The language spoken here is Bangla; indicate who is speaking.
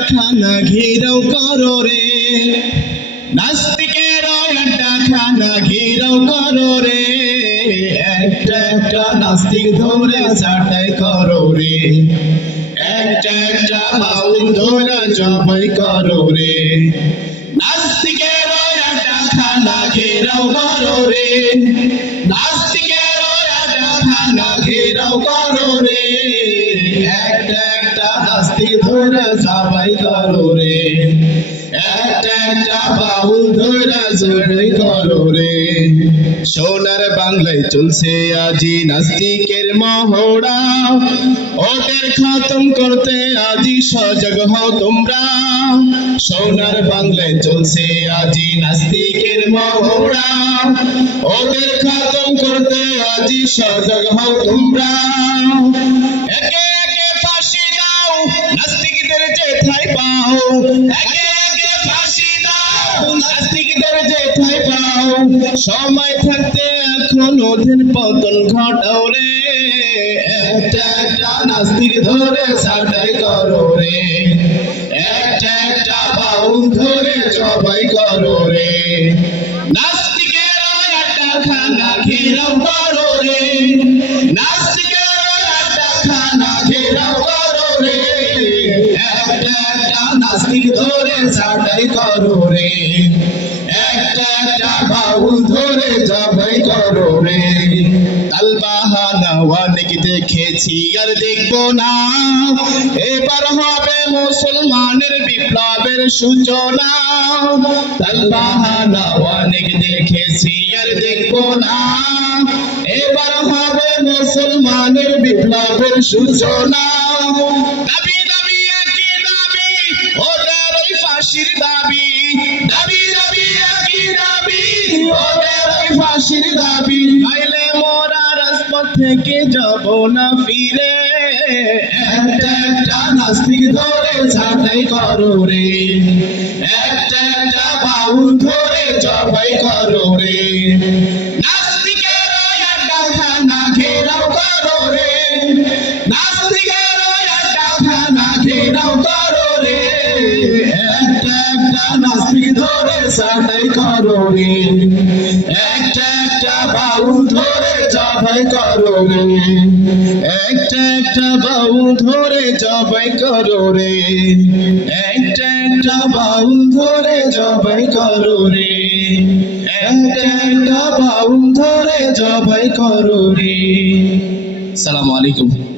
Speaker 1: খানা ঘিরাও করো রে। নাস্তিকের আড্ডা খানা ঘিরাও করো রে। একটা একটা নাস্তিক ধরে চাটাই করো রে। একটা একটা বাউল ধরে জবাই করো রে। নাস্তিকের খানা ঘেরাও করো রে। নাস্তিকের আড্ডা খানা ঘেরাও করো রে। একটা একটা নাস্তিক ধরে সবাই করো রে। একটা একটা বাউল ধরে জড়াই করো রে। সোনার বাংলায় চলছে আজি নাস্তিকের মহড়া। ওদের খতম করতে আজি সজাগ হও তোমরা। সোনার বাংলায় চলছে আজি নাস্তিকের মহড়া। ওদের খতম করতে আজি সজাগ হও তোমরা। যেথায় পাও। একে একে ফাঁসি দাও। নাস্তিকদের যেথায় পাও। সময় থাকতে এখন ওদের পতন ঘটাও রে। একটা একটা নাস্তিক ধরে সাটাই করো রে। একটা একটা বাউল ধরে জবাই করো রে। নাস্তিকের একটা খানা ঘেরাও করো রে। নাস্তিকের একটা খানা ঘেরাও করো রে। একটা নাস্তিক ধরে সাটাই করো রে। একটা একটা ধরে জবাই করো রে। দেখেছি আর দেখব না। এবার হবে মুসলমানের বিপ্লবের সূচনা। তাল দেখেছি আর দেখব না। এবার হবে মুসলমানের বিপ্লবের সূচনা। ফাঁসির দাবি দাবি দাবি, একই দাবি। ওদের ফাঁসির দাবি নাইলে মোরা রাজপথ থেকে যাব না ফিরে। একটা নাস্তিক ধরে ছাটাই করো রে। একটা বাউল ধরে জবাই করো রে। নাস্তিকের করো রে। একটা ধরে সাটাই করো একটা একটা বাউল ধরে জবাই করো রে একটা একটা বাউল ধরে জবাই করো রে একটা একটা বাউল ধরে জবাই করো রে একটা একটা বাউল ধরে জবাই করো রে সালামু আলাইকুম।